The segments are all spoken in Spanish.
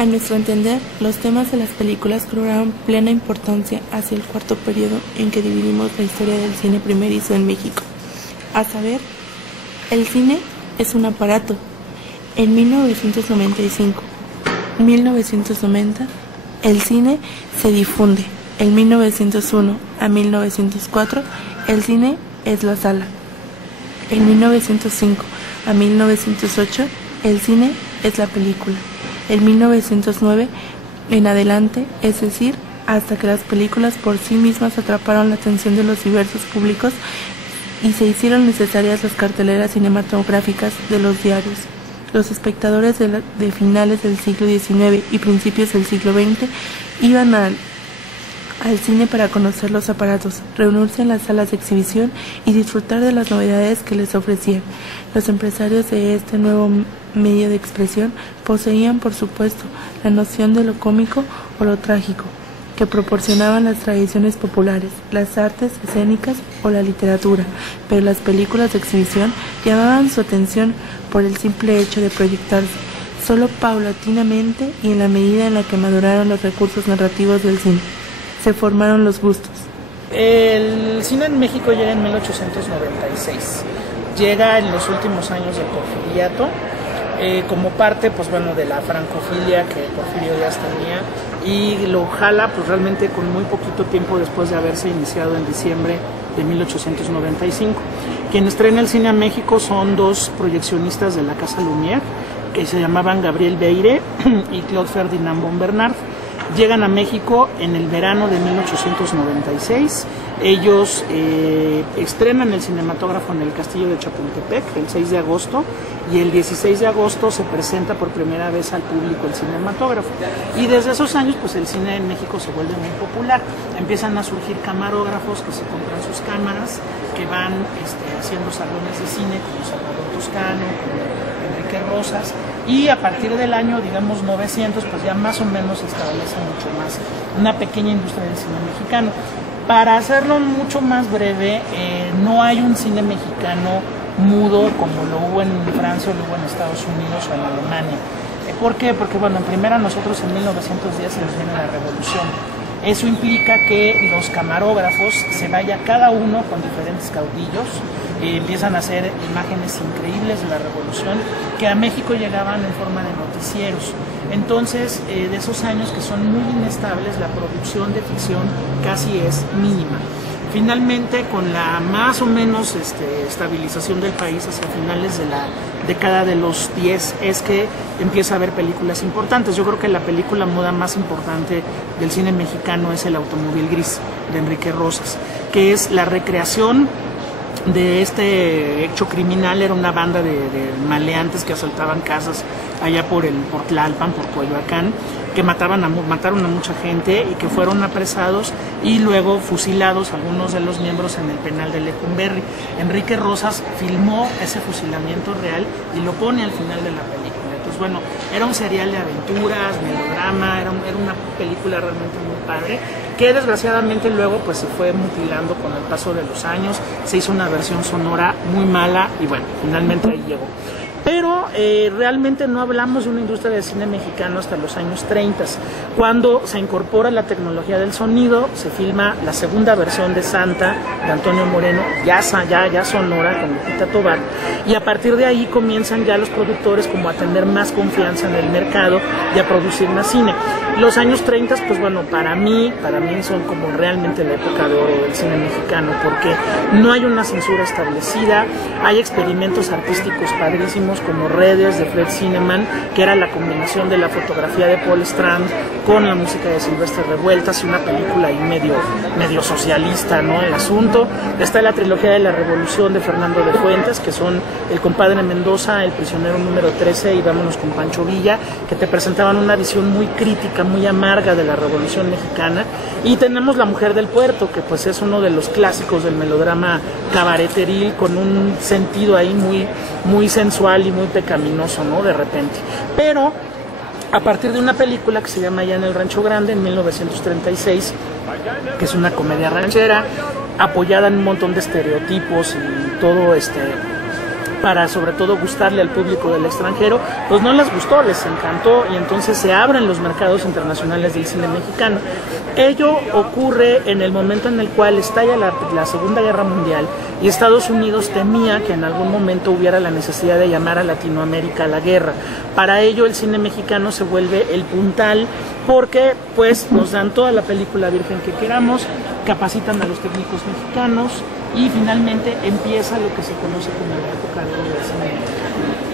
A nuestro entender, los temas de las películas cobraron plena importancia hacia el cuarto periodo en que dividimos la historia del cine primerizo en México. A saber, el cine es un aparato. En 1995, 1990, el cine se difunde. En 1901 a 1904, el cine es la sala. En 1905 a 1908, el cine es la película. En 1909 en adelante, es decir, hasta que las películas por sí mismas atraparon la atención de los diversos públicos y se hicieron necesarias las carteleras cinematográficas de los diarios. Los espectadores de finales del siglo XIX y principios del siglo XX iban al cine para conocer los aparatos, reunirse en las salas de exhibición y disfrutar de las novedades que les ofrecían. Los empresarios de este nuevo medio de expresión poseían, por supuesto, la noción de lo cómico o lo trágico, que proporcionaban las tradiciones populares, las artes escénicas o la literatura, pero las películas de exhibición llamaban su atención por el simple hecho de proyectarse. Solo paulatinamente y en la medida en la que maduraron los recursos narrativos del cine, se formaron los gustos. El cine en México llega en 1896, llega en los últimos años del Porfiriato, como parte pues bueno de la francofilia que Porfirio Díaz tenía, y lo jala pues realmente con muy poquito tiempo después de haberse iniciado en diciembre de 1895. Quien estrena el cine a México son dos proyeccionistas de la Casa Lumière, que se llamaban Gabriel Beire y Claude Ferdinand Bombernard. Llegan a México en el verano de 1896. Ellos estrenan el cinematógrafo en el Castillo de Chapultepec el 6 de agosto y el 16 de agosto se presenta por primera vez al público el cinematógrafo. Y desde esos años pues el cine en México se vuelve muy popular. Empiezan a surgir camarógrafos que se compran sus cámaras, que van haciendo salones de cine como Salvador Toscano, como Enrique Rosas, y a partir del año, digamos, 900, pues ya más o menos se establece mucho más una pequeña industria del cine mexicano. Para hacerlo mucho más breve, no hay un cine mexicano mudo como lo hubo en Francia o lo hubo en Estados Unidos o en Alemania. ¿Por qué? Porque, bueno, en primera nosotros en 1910 se nos viene la revolución. Eso implica que los camarógrafos se vaya cada uno con diferentes caudillos, empiezan a hacer imágenes increíbles de la revolución que a México llegaban en forma de noticieros. Entonces, de esos años que son muy inestables, la producción de ficción casi es mínima. Finalmente, con la más o menos estabilización del país hacia finales de la década de los 10, es que empieza a haber películas importantes. Yo creo que la película muda más importante del cine mexicano es El automóvil gris, de Enrique Rosas, que es la recreación de este hecho criminal. Era una banda de maleantes que asaltaban casas allá por Tlalpan, por Coyoacán, que mataron a mucha gente y que fueron apresados y luego fusilados algunos de los miembros en el penal de Lecumberri. Enrique Rosas filmó ese fusilamiento real y lo pone al final de la película. Entonces, bueno, era un serial de aventuras, melodrama, era una película realmente muy padre, que desgraciadamente luego pues se fue mutilando con el paso de los años, se hizo una versión sonora muy mala y bueno, finalmente ahí llegó. Pero realmente no hablamos de una industria de cine mexicano hasta los años 30, cuando se incorpora la tecnología del sonido, se filma la segunda versión de Santa, de Antonio Moreno, ya sonora, con Lupita Tobar, y a partir de ahí comienzan ya los productores como a tener más confianza en el mercado y a producir más cine. Los años 30, pues bueno, para mí son como realmente la época de oro del cine mexicano, porque no hay una censura establecida, hay experimentos artísticos padrísimos como Redes de Fred Zinnemann, que era la combinación de la fotografía de Paul Strand con la música de Silvestre Revueltas y una película ahí medio socialista, ¿no? El asunto. Está la trilogía de la Revolución de Fernando de Fuentes, que son El compadre Mendoza, El prisionero número 13 y Vámonos con Pancho Villa, que te presentaban una visión muy crítica, muy amarga de la Revolución Mexicana. Y tenemos La mujer del puerto, que pues es uno de los clásicos del melodrama cabareteril, con un sentido ahí muy sensual y muy pecaminoso, ¿no? De repente. Pero a partir de una película que se llama Allá en el Rancho Grande, en 1936, que es una comedia ranchera, apoyada en un montón de estereotipos y todo para sobre todo gustarle al público del extranjero, pues no les gustó, les encantó, y entonces se abren los mercados internacionales del cine mexicano. Ello ocurre en el momento en el cual estalla la Segunda Guerra Mundial y Estados Unidos temía que en algún momento hubiera la necesidad de llamar a Latinoamérica a la guerra. Para ello el cine mexicano se vuelve el puntal, porque pues nos dan toda la película virgen que queramos, capacitan a los técnicos mexicanos y finalmente empieza lo que se conoce como la época de oro del cine mexicano.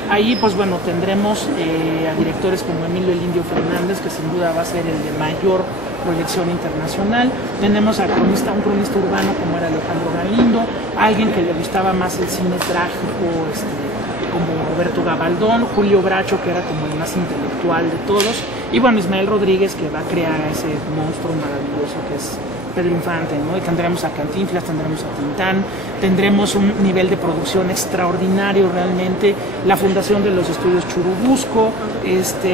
Ahí pues bueno, tendremos a directores como Emilio El Indio Fernández, que sin duda va a ser el de mayor proyección internacional. Tenemos a un cronista urbano como era Alejandro Galindo, alguien que le gustaba más el cine trágico, como Roberto Gabaldón, Julio Bracho, que era como el más intelectual de todos, y bueno, Ismael Rodríguez, que va a crear a ese monstruo maravilloso que es Pedro Infante, ¿no? Y tendremos a Cantinflas, tendremos a Tintán, tendremos un nivel de producción extraordinario realmente, la fundación de los estudios Churubusco,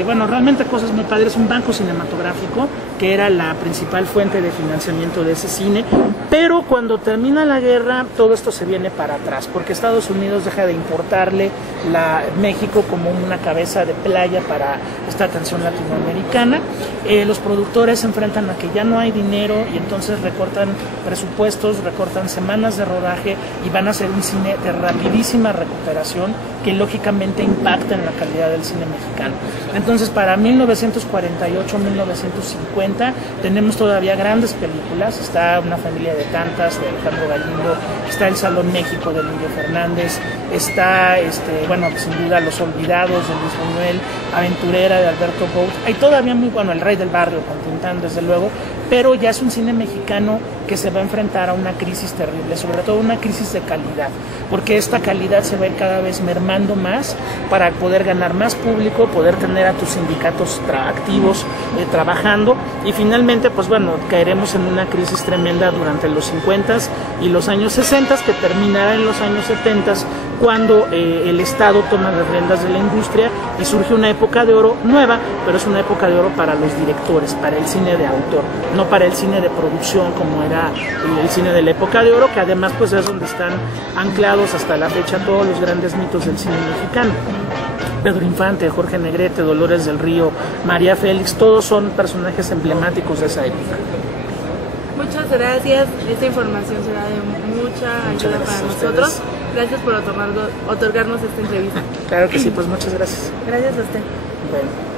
bueno, realmente cosas muy padres, un banco cinematográfico que era la principal fuente de financiamiento de ese cine, pero cuando termina la guerra todo esto se viene para atrás, porque Estados Unidos deja de importarle México como una cabeza de playa para esta atención latinoamericana. Los productores se enfrentan a que ya no hay dinero y entonces recortan presupuestos, recortan semanas de rodaje y van a hacer un cine de rapidísima recuperación que lógicamente impacta en la calidad del cine mexicano. Entonces para 1948-1950 tenemos todavía grandes películas, está Una familia de tantas de Alejandro Galindo, está El Salón México de Indio Fernández, está bueno, sin duda Los Olvidados de Luis Buñuel, Aventurera de Alberto Bout, hay todavía muy bueno El Rey del Barrio con Tintán desde luego, pero ya es un cine mexicano que se va a enfrentar a una crisis terrible, sobre todo una crisis de calidad, porque esta calidad se va a ir cada vez mermando más para poder ganar más público, poder tener a tus sindicatos activos trabajando, y finalmente pues bueno, caeremos en una crisis tremenda durante los 50s y los años 60s, que terminará en los años 70s cuando el Estado toma las riendas de la industria y surge una época de oro nueva, pero es una época de oro para los directores, para el cine de autor, no para el cine de producción como era el cine de la época de oro, que además pues es donde están anclados hasta la fecha todos los grandes mitos del cine mexicano. Pedro Infante, Jorge Negrete, Dolores del Río, María Félix, todos son personajes emblemáticos de esa época. Muchas gracias, esta información será de mucha ayuda para nosotros. Gracias por otorgarnos esta entrevista. Claro que sí, pues muchas gracias. Gracias a usted. Bueno.